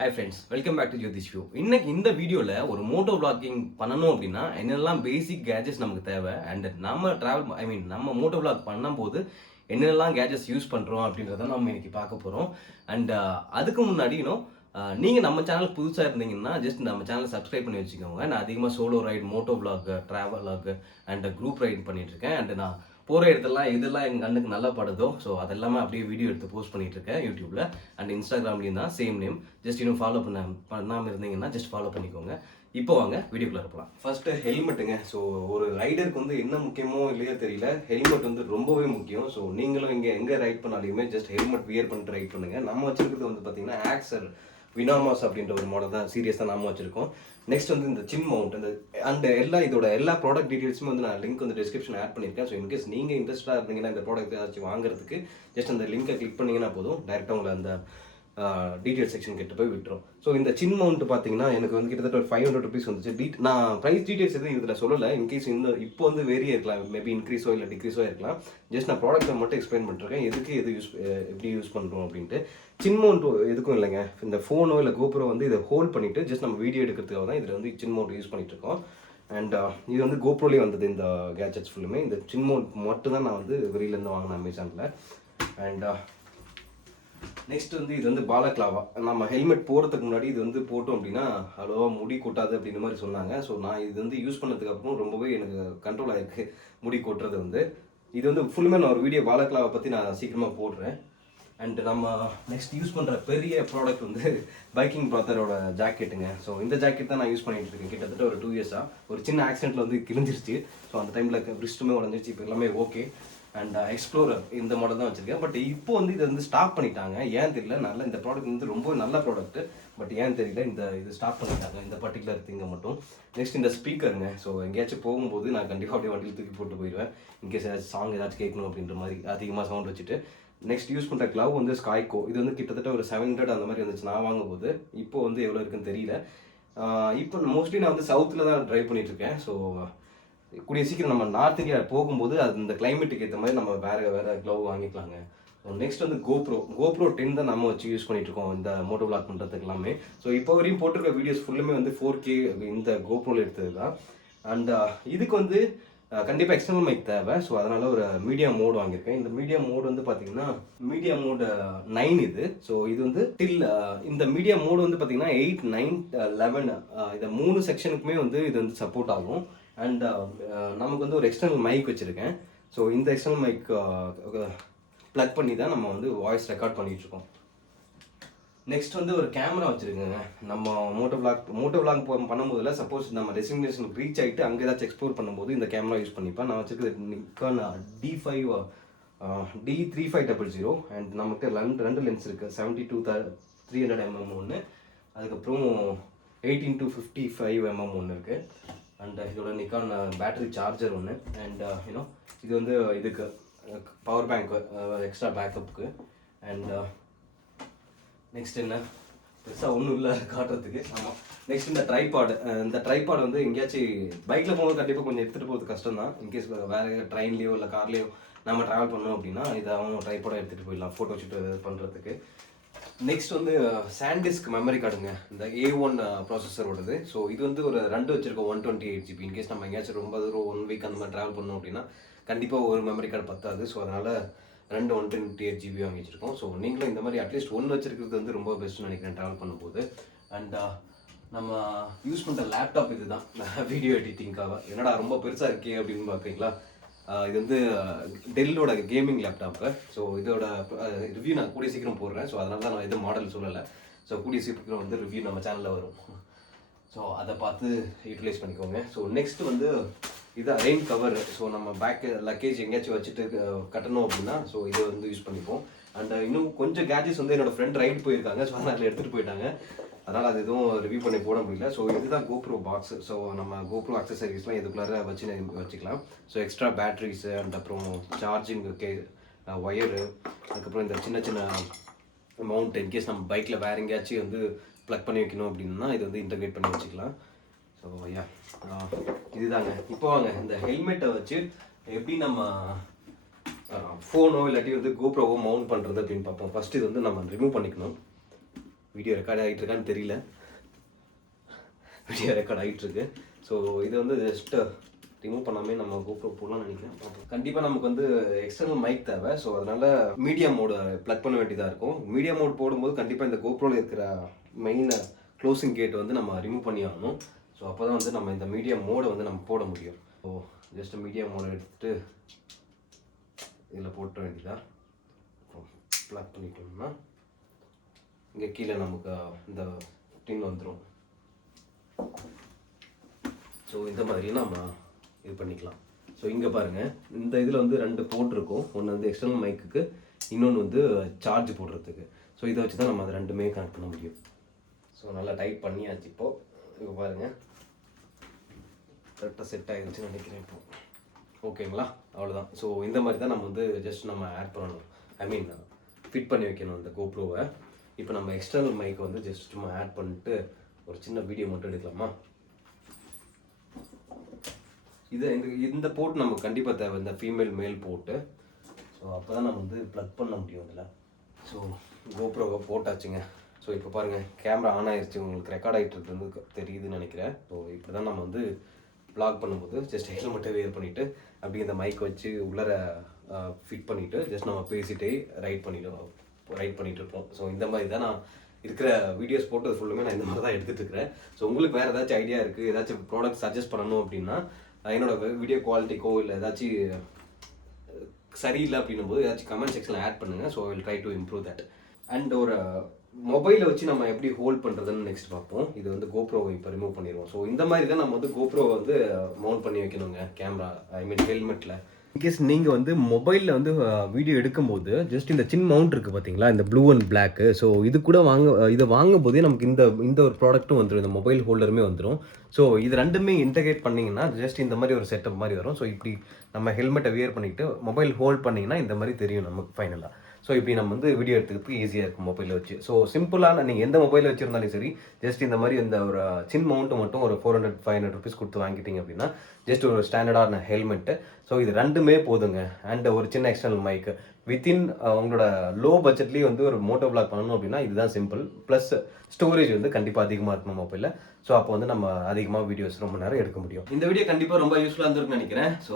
Hi friends, welcome back to Jothish view. இன்னைக்கு இந்த வீடியோவில் ஒரு மோட்டோ விளாகிங் பண்ணணும் அப்படின்னா என்னெல்லாம் பேசிக் கேஜெட்ஸ் நமக்கு தேவை அண்ட் நம்ம நம்ம மோட்டோ விளாக் பண்ணும்போது என்னெல்லாம் கேஜெட்ஸ் யூஸ் பண்ணுறோம் அப்படின்றத நம்ம இன்னைக்கு பார்க்க போகிறோம். அண்ட் அதுக்கு முன்னாடி நீங்கள் நம்ம சேனல் புதுசாக இருந்தீங்கன்னா ஜஸ்ட் நம்ம சேனலை சப்ஸ்கிரைப் பண்ணி வச்சுக்கோங்க. நான் அதிகமாக solo ride, moto vlog, travel vlog and group ride பண்ணிகிட்ருக்கேன். அண்ட் நான் போகிற இடத்துலாம் இதெல்லாம் எங்கள் கண்ணுக்கு நல்லா படுதோ ஸோ அதெல்லாமே அப்படியே வீடியோ எடுத்து போஸ்ட் பண்ணிகிட்ருக்கேன் யூடியூப்பில் அண்ட் இன்ஸ்டாகிராம்லேயும் தான் சேம் நேம். ஜஸ்ட் இன்னும் ஃபாலோ பண்ணாமல் இருந்தீங்கன்னா ஜஸ்ட் ஃபாலோ பண்ணிக்கோங்க. இப்போ வாங்க வீடியோக்குள்ளே இருக்கலாம். ஃபர்ஸ்ட்டு ஹெல்மெட்டுங்க. ஸோ ஒரு ரைடருக்கு என்ன முக்கியமோ இல்லையோ தெரியல, ஹெல்மெட் ரொம்பவே முக்கியம். ஸோ நீங்களும் எங்கே ரைட் பண்ணாலுமே ஜஸ்ட் ஹெல்மெட் வியர் பண்ணிட்டு ரைட் பண்ணுங்கள். நம்ம வச்சுருக்கிறது பார்த்தீங்கன்னா ஆக்சர் வினாமாஸ் அப்படின்ற ஒரு மாடல் தான், சீரியஸ் தான் நாம வச்சிருக்கோம். நெக்ஸ்ட் இந்த சின் மவுண்ட் அண்ட் இதோட எல்லா ப்ராடக்ட் டீடைல்ஸுமே நான் லிங்க் டிஸ்கிரிப்ஷன் ஆட் பண்ணியிருக்கேன். ஸோ இன்கேஸ் நீங்கள் இன்ட்ரெஸ்டாக இருந்தீங்கன்னா இந்த ப்ராடக்ட் ஏதாச்சும் வாங்குறதுக்கு ஜஸ்ட் அந்த லிங்கை கிளிக் பண்ணிங்கன்னா போதும், டேரெக்டாக உங்களை அந்த டீட்டெயில் செக்ஷன் கிட்ட போய் விட்டுரும். ஸோ இந்த சின் மவுண்ட் பார்த்தீங்கன்னா எனக்கு கிட்டத்தட்ட ஒரு 500 rupees வந்துச்சு. நான் ப்ரைஸ் டீடைல்ஸ் எதுவும் இதில் சொல்லலை. இன்கேஸ் இப்போ வேரியே இருக்கலாம், மேபி இன்க்ரீஸோ இல்லை டிக்ரீஸோ இருக்கலாம். ஜஸ்ட் நான் ப்ராடக்ட்டை மட்டும் எக்ஸ்பிளைன் பண்ணிருக்கேன், எதுக்கு எப்படி யூஸ் பண்ணுறோம் அப்படின்ட்டு. சின் மவுண்ட் எதுக்கும் இல்லைங்க, இந்த ஃபோனோ இல்லை கோப்ரோ இதை ஹோல்ட் பண்ணிவிட்டு ஜஸ்ட் நம்ம வீடியோ எடுக்கிறதுக்காக தான் இதில் சின் மவுண்ட் யூஸ் பண்ணிட்டு இருக்கோம். அண்ட் இது கோப்ரோலேயே வந்தது இந்த கேஜெட்ஸ் ஃபுல்லுமே. இந்த சின் மவுண்ட் மட்டும் தான் நான் வெளியிலேருந்து வாங்கினேன் அமேசானில். அண்ட் நெக்ஸ்ட் இது பாலக்லாவா. நம்ம ஹெல்மெட் போகிறதுக்கு முன்னாடி இது போட்டோம் அப்படின்னா அவ்வளோவா முடி கொட்டாது அப்படின்ற மாதிரி சொன்னாங்க. ஸோ நான் இது யூஸ் பண்ணதுக்கு அப்புறம் ரொம்பவே எனக்கு கண்ட்ரோல் ஆகிருக்கு முடி கொட்டுறது. இது ஃபுல்லுமே நான் ஒரு வீடியோ பாலக்லாவை பற்றி நான் சீக்கிரமாக போடுறேன். அண்ட் நம்ம நெக்ஸ்ட் யூஸ் பண்ணுற பெரிய ப்ராடக்ட் பைக்கிங் ப்ராத்தரோட ஜாக்கெட்டுங்க. ஸோ இந்த ஜாக்கெட் தான் நான் யூஸ் பண்ணிட்டு இருக்கேன் கிட்டத்தட்ட ஒரு 2 years. ஒரு சின்ன ஆக்சிடென்ட்டில் கிழிஞ்சிருச்சு. ஸோ அந்த டைமில் ரிஸ்ட்டுமே உடஞ்சிருச்சு. இப்போ எல்லாமே ஓகே. அண்ட் எக்ஸ்ப்ளோரர் இந்த மாடல் தான் வச்சிருக்கேன். பட் இப்போ இது ஸ்டாப் பண்ணிட்டாங்க, ஏன் தெரியல. நல்ல இந்த ப்ராடக்ட் ரொம்ப நல்ல ப்ராடக்ட், பட் ஏன் தெரியல இது ஸ்டாப் பண்ணிட்டாங்க இந்த பர்டிகுலர் திங்கை மட்டும். நெக்ஸ்ட் இந்த ஸ்பீக்கருங்க. ஸோ எங்கேயாச்சும் போகும்போது நான் கண்டிப்பாக அப்படியே வண்டியில் தூக்கி போட்டு போயிடுவேன், இன்கேஸ் ஏதாச்சும் சாங் ஏதாச்சும் கேட்கணும் அப்படின்ற மாதிரி அதிகமாக சவுண்ட் வச்சுட்டு. நெக்ஸ்ட் யூஸ் பண்ணுற க்ளவ் ஸ்காய்கோ. இது கிட்டத்தட்ட ஒரு 700 அந்த மாதிரி வந்துச்சு நான் வாங்கும் போது. இப்போ எவ்வளோ இருக்குன்னு தெரியல. இப்போ மோஸ்ட்லி நான் சவுத்தில் தான் ட்ரைவ் பண்ணிட்டு இருக்கேன். ஸோ கூடிய சீக்கிரம் நம்ம நார்த் இந்தியா போகும்போது இந்த கிளைமேட்டுக்கு ஏற்ற மாதிரி நம்ம வேறு க்ளவ் வாங்கிக்கலாங்க. நெக்ஸ்ட் கோப்ரோ 10 தான் நம்ம வச்சு யூஸ் பண்ணிட்டு இருக்கோம் இந்த மோட்டோ விளாக் பண்ணுறதுக்கு எல்லாமே. ஸோ இப்போ வரையும் போட்டிருக்க வீடியோஸ் ஃபுல்லுமே 4K இந்த கோப்ரோவில் எடுத்தது தான். அண்ட் இதுக்கு கண்டிப்பாக எக்ஸ்டர்னல் மைக் தேவை. ஸோ அதனால் ஒரு மீடியா மோடு வாங்கியிருக்கேன். இந்த மீடியா மோடு பார்த்தீங்கன்னா மீடியா மோடு 9 இது. ஸோ இது டில் இந்த மீடியா மோடு பார்த்தீங்கன்னா 8, 9, 11 இந்த 3 செக்ஷனுக்குமே இது சப்போர்ட் ஆகும். அண்ட் நமக்கு ஒரு எக்ஸ்டர்னல் மைக் வச்சுருக்கேன். ஸோ இந்த எக்ஸ்டர்னல் மைக் ப்ளக் பண்ணி தான் நம்ம வாய்ஸ் ரெக்கார்ட் பண்ணிகிட்ருக்கோம். நெக்ஸ்ட் ஒரு கேமரா வச்சுருக்கேங்க. நம்ம மோட்டோ விளாக் பண்ணும்போதில் சப்போஸ் நம்ம டெஸ்டினேஷனுக்கு ரீச் ஆகிட்டு அங்கே ஏதாச்சும் எக்ஸ்ப்ளோர் பண்ணும்போது இந்த கேமரா யூஸ் பண்ணிப்பேன். நான் வச்சுருக்கிறது நிக்கான் D3500. அண்ட் நமக்கு ரெண்டு லென்ஸ் இருக்குது, 70-300 ஒன்று, அதுக்கப்புறம் 18-55 ஒன்று இருக்குது. அண்ட் இதோட நிக்கான் பேட்டரி சார்ஜர் ஒன்று. அண்ட் இது இதுக்கு பவர் பேங்க் எக்ஸ்ட்ரா பேக்கப்புக்கு. அண்ட் நெக்ஸ்ட் என்ன பெருசாக ஒன்றும் இல்லை காட்டுறதுக்கு. ஆமாம், நெக்ஸ்ட் இந்த ட்ரைபாடு எங்கேயாச்சும் பைக்கில் போகும்போது கண்டிப்பாக கொஞ்சம் எடுத்துகிட்டு போகிறது கஷ்டம் தான். இன்கேஸ் வேறு ட்ரெயின்லேயோ இல்லை கார்லேயோ நம்ம ட்ராவல் பண்ணோம் அப்படின்னா இதை ட்ரைபாடை எடுத்துகிட்டு போயிடலாம் ஃபோட்டோ ஷூட் பண்ணுறதுக்கு. நெக்ஸ்ட் சாண்டிஸ்க் மெமரி கார்டுங்க. இந்த A1 ப்ராசஸரோடது. ஸோ இது ஒரு 2 வச்சுருக்கோம், 128 GB. இன்கேஸ் நம்ம எங்கேயாச்சும் ரொம்ப தூரம் 1 week அந்த மாதிரி ட்ராவல் பண்ணோம் அப்படின்னா கண்டிப்பாக ஒரு மெமரி கார்டு பத்தாது. ஸோ அதனால் 2 128 GB வாங்கி வச்சுருக்கோம். ஸோ நீங்களும் இந்த மாதிரி அட்லீஸ்ட் 1 வச்சுருக்கிறது ரொம்ப பெஸ்ட்டுன்னு நினைக்கிறேன் ட்ராவல் பண்ணும்போது. அண்ட் நம்ம யூஸ் பண்ணுற லேப்டாப் இது தான் வீடியோ எடிட்டிங்காக. என்னடா ரொம்ப பெருசாக இருக்கே அப்படின்னு பார்க்குறீங்களா? இது டெல்லோட கேமிங் லேப்டாப்பு. ஸோ இதோட ரிவ்யூ நான் கூடிய சீக்கிரம் போடுறேன். ஸோ அதனால தான் நான் எதுவும் மாடல் சொல்லலை. ஸோ கூடிய சீக்கிரம் ரிவ்யூ நம்ம சேனலில் வரும். ஸோ அதை பார்த்து யூட்டிலைஸ் பண்ணிக்கோங்க. ஸோ நெக்ஸ்ட் இது ரெயின் கவர். ஸோ நம்ம பேக் லக்கேஜ் எங்கேயாச்சும் வச்சுட்டு கட்டணும் அப்படின்னா ஸோ இதை யூஸ் பண்ணிப்போம். அண்ட் இன்னும் கொஞ்சம் கேஜெட்ஸ் என்னோடய ஃப்ரெண்ட் ரைட் போயிருக்காங்க. ஸோ அதனால் எடுத்துகிட்டு போயிட்டாங்க, அதனால் அது எதுவும் ரிவ்யூ பண்ணி போட முடியல. ஸோ இதுதான் கோப்ரோ பாக்ஸ். ஸோ நம்ம கோப்ரோ அக்சசரிஸ்லாம் இதுக்குள்ளார வச்சுக்கலாம். ஸோ எக்ஸ்ட்ரா பேட்ரிஸு அண்ட் அப்புறம் சார்ஜிங் ஒயரு, அதுக்கப்புறம் இந்த சின்ன சின்ன மவுண்ட் இன்கேஸ் நம்ம பைக்கில் வேறு எங்கேயாச்சும் ப்ளக் பண்ணி வைக்கணும் அப்படின்னா இது இன்டகிரேட் பண்ணி வச்சுக்கலாம். ஸோ யா இதுதாங்க. இப்போ வாங்க இந்த ஹெல்மெட்டை வச்சு எப்படி நம்ம ஃபோனோ இல்லாட்டி கோப்ரோவோ மவுண்ட் பண்ணுறது அப்படின்னு பார்ப்போம். ஃபஸ்ட்டு நம்ம ரிமூவ் பண்ணிக்கணும். வீடியோ ரெக்கார்ட் ஆகிட்டு இருக்கான்னு தெரியல. வீடியோ ரெக்கார்ட் ஆகிட்டு இருக்கு. ஸோ இது வந்து ஜஸ்ட் ரிமூவ் பண்ணாமே நம்ம கோப்ரோ போடலாம்னு நினைக்கிறேன். கண்டிப்பாக நமக்கு வந்து எக்ஸ்டர்னல் மைக் தேவை. ஸோ அதனால் மீடியா மோடு ப்ளக் பண்ண வேண்டியதாக இருக்கும். மீடியா மோட் போடும்போது கண்டிப்பாக இந்த கோப்ரோவில் இருக்கிற மெயின் க்ளோசிங் கேட் வந்து நம்ம ரிமூவ் பண்ணி ஆகணும். ஸோ அப்போ தான் வந்து நம்ம இந்த மீடியா மோடை வந்து நம்ம போட முடியும். ஸோ ஜஸ்ட் மீடியா மோடை எடுத்துகிட்டு இதில் போட்ட வேண்டியதாக ப்ளக் பண்ணிட்டோம்னா இங்கே கீழே நமக்கு இந்த டின் வந்துடும். ஸோ இந்த மாதிரி நம்ம இது பண்ணிக்கலாம். ஸோ இங்கே பாருங்கள், இந்த இதில் வந்து 2 போர்ட் இருக்கும். ஒன்று வந்து எக்ஸ்டர்னல் மைக்குக்கு, இன்னொன்று வந்து சார்ஜ் போடுறதுக்கு. ஸோ இதை வச்சு தான் நம்ம அது 2மே கனெக்ட் பண்ண முடியும். ஸோ நல்லா டைட் பண்ணியாச்சு. இப்போ பாருங்கள், கரெக்டாக செட் ஆகிடுச்சுன்னு நினைக்கிறேன். இப்போ ஓகேங்களா, அவ்வளோதான். ஸோ இந்த மாதிரி தான் நம்ம வந்து ஜஸ்ட் நம்ம ஆட் பண்ணணும், ஐ மீன் ஃபிட் பண்ணி வைக்கணும் இந்த கோப்ரோவை. இப்போ நம்ம எக்ஸ்டர்னல் மைக்கை வந்து ஜஸ்ட் சும்மா ஆட் பண்ணிட்டு ஒரு சின்ன வீடியோ மட்டும் எடுக்கலாமா? இந்த போர்ட் நமக்கு கண்டிப்பாக தேவை, இந்த ஃபீமேல் மேல் போர்ட்டு. ஸோ அப்போ தான் நம்ம வந்து ப்ளக் பண்ண முடியும் இதில். ஸோ கோப்ரோவை போட்டாச்சுங்க. ஸோ இப்போ பாருங்கள், கேமரா ஆன் ஆகிடுச்சு. உங்களுக்கு ரெக்கார்ட் ஆகிட்டு இருக்கிறது தெரியுதுன்னு நினைக்கிறேன். ஸோ இப்படி தான் நம்ம வந்து ப்ளாக் பண்ணும்போது ஜஸ்ட் ஹெல்மெட்டை வேர் பண்ணிவிட்டு அப்படி இந்த மைக் வச்சு உள்ளர ஃபிட் பண்ணிவிட்டு ஜஸ்ட் நம்ம பேசிகிட்டே ரைட் பண்ணிட்டு இருப்போம். ஸோ இந்த மாதிரி தான் நான் இருக்கிற வீடியோஸ் போட்டது ஃபுல்லுமே நான் இந்த மாதிரி தான் எடுத்துகிட்டு இருக்கிறேன். ஸோ உங்களுக்கு வேறு ஏதாச்சும் ஐடியா இருக்குது, ஏதாச்சும் ப்ராடக்ட் சஜஸ்ட் பண்ணணும் அப்படின்னா என்னோட வீடியோ குவாலிட்டிக்கோ இல்லை ஏதாச்சும் சரியில்லை அப்படின்னும் போது ஏதாச்சும் கமெண்ட் செக்ஷனில் ஆட் பண்ணுங்கள். So will try to improve that. And ஒரு மொபைலை வச்சு நம்ம எப்படி ஹோல்ட் பண்ணுறதுன்னு நெக்ஸ்ட் பார்ப்போம். இது வந்து கோப்ரோவை இப்போ ரிமூவ் பண்ணிடுவோம். ஸோ இந்த மாதிரி தான் நம்ம வந்து கோப்ரோவை வந்து மவுண்ட் பண்ணி வைக்கணுங்க கேமரா, ஐ மீன் ஹெல்மெட்டில். இன்கேஸ் நீங்கள் வந்து மொபைலில் வந்து வீடியோ எடுக்கும்போது ஜஸ்ட் இந்த சின் மவுண்ட் இருக்குது பார்த்தீங்களா, இந்த ப்ளூ அண்ட் பிளாக்கு. ஸோ இது கூட இதை வாங்கும் போதே நமக்கு இந்த ஒரு ப்ராடக்ட்டும் வந்துடும், இந்த மொபைல் ஹோல்டருமே வந்துடும். ஸோ இது 2மே இன்டகிரேட் பண்ணிங்கன்னா ஜஸ்ட் இந்த மாதிரி ஒரு செட்டப் மாதிரி வரும். ஸோ இப்படி நம்ம ஹெல்மெட்டை வியர் பண்ணிவிட்டு மொபைல் ஹோல்ட் பண்ணிங்கன்னா இந்த மாதிரி தெரியும் நமக்கு ஃபைனலாக. ஸோ இப்படி நம்ம வந்து வீடியோ எடுத்துக்கிறதுக்கு ஈஸியாக இருக்கும் மொபைலில் வச்சு. ஸோ சிம்பிளான நீங்கள் எந்த மொபைலில் வச்சுருந்தாலும் சரி, ஜஸ்ட் இந்த மாதிரி இந்த ஒரு சின் மவுண்ட்டு மட்டும் ஒரு 400-500 ருபீஸ் கொடுத்து வாங்கிட்டீங்க அப்படின்னா ஜஸ்ட் ஒரு ஸ்டாண்டர்டான ஹெல்மெட்டு. ஸோ இது 2மே போதுங்க. அண்ட் ஒரு சின்ன எக்ஸ்டர்னல் மைக்கு வித்தின் உங்களோட லோ பட்ஜெட்லேயே வந்து ஒரு மோட்டோ விளாக் பண்ணணும் அப்படின்னா இதுதான் சிம்பிள். ப்ளஸ் ஸ்டோரேஜ் வந்து கண்டிப்பாக அதிகமாக இருக்கணும் மொபைலில். ஸோ அப்போ வந்து நம்ம அதிகமாக வீடியோஸ் ரொம்ப நேரம் எடுக்க முடியும். இந்த வீடியோ கண்டிப்பாக ரொம்ப யூஸ்ஃபுல்லாக இருந்திருக்குன்னு நினைக்கிறேன். ஸோ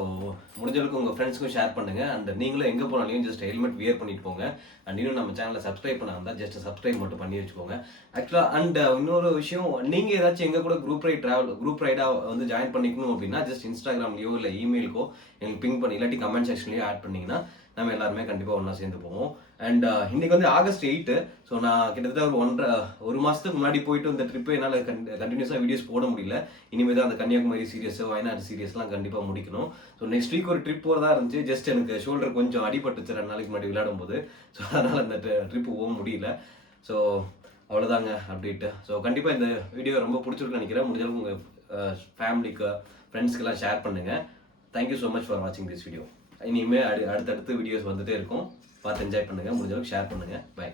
முடிஞ்சளவுக்கு உங்கள் ஃப்ரெண்ட்ஸ்க்கும் ஷேர் பண்ணுங்கள். அண்ட் நீங்களும் எங்கே போனாலையும் ஜஸ்ட் ஹெல்மெட் வியர் பண்ணிட்டு போங்க. அண்ட் இன்னும் நம்ம சேனலை சப்ஸ்கிரைப் பண்ணாமல் ஜஸ்ட் சப்ஸ்கிரைப் மட்டும் பண்ணி வச்சுக்கோங்க ஆக்சுவலாக. அண்ட் இன்னொரு விஷயம், நீங்கள் ஏதாச்சும் எங்கள் கூட குரூப் ரைடாக வந்து ஜாயின் பண்ணிக்கணும் அப்படின்னா ஜஸ்ட் இன்ஸ்டாகிராம்லையோ இல்லை இமெயிலுக்கோ எங்களுக்கு பிங் பண்ணி இல்லாட்டி கமெண்ட் செக்ஷன்லையோ ஆட் பண்ணிங்கன்னா நம்ம எல்லாருமே கண்டிப்பாக ஒன்றா சேர்ந்து போவோம். அண்ட் இன்னைக்கு வந்து ஆகஸ்ட் 8. ஸோ நான் கிட்டத்தட்ட ஒரு மாதத்துக்கு முன்னாடி போயிட்டு இந்த ட்ரிப்பு என்னால் கண்டினியூஸாக வீடியோஸ் போட முடியல. இனிமேல் தான் அந்த கன்னியாகுமரி சீரியஸ், வயநாடு சீரியஸ்லாம் கண்டிப்பாக முடிக்கணும். ஸோ நெக்ஸ்ட் வீக் ஒரு ட்ரிப் போகிறதா இருந்துச்சு. ஜஸ்ட் எனக்கு ஷோல்டர் கொஞ்சம் அடிபட்டுச்சு 2 நாளைக்கு முன்னாடி விளையாடும் போது. ஸோ அதனால் அந்த ட்ரிப்பு போக முடியல. ஸோ அவ்வளோதாங்க அப்டேட்டு. ஸோ கண்டிப்பாக இந்த வீடியோ ரொம்ப பிடிச்சிருக்குன்னு நினைக்கிறேன். முடிஞ்சாலும் உங்கள் ஃபேமிலிக்கு ஃப்ரெண்ட்ஸ்க்கெல்லாம் ஷேர் பண்ணுங்கள். தேங்க்யூ ஸோ மச் ஃபார் வாட்சிங் திஸ் வீடியோ. இனிமேல் அடுத்தடுத்து வீடியோஸ் வந்துகிட்டே இருக்கும். பார்த்து என்ஜாய் பண்ணுங்கள். முடிஞ்சளவுக்கு ஷேர் பண்ணுங்கள். பை.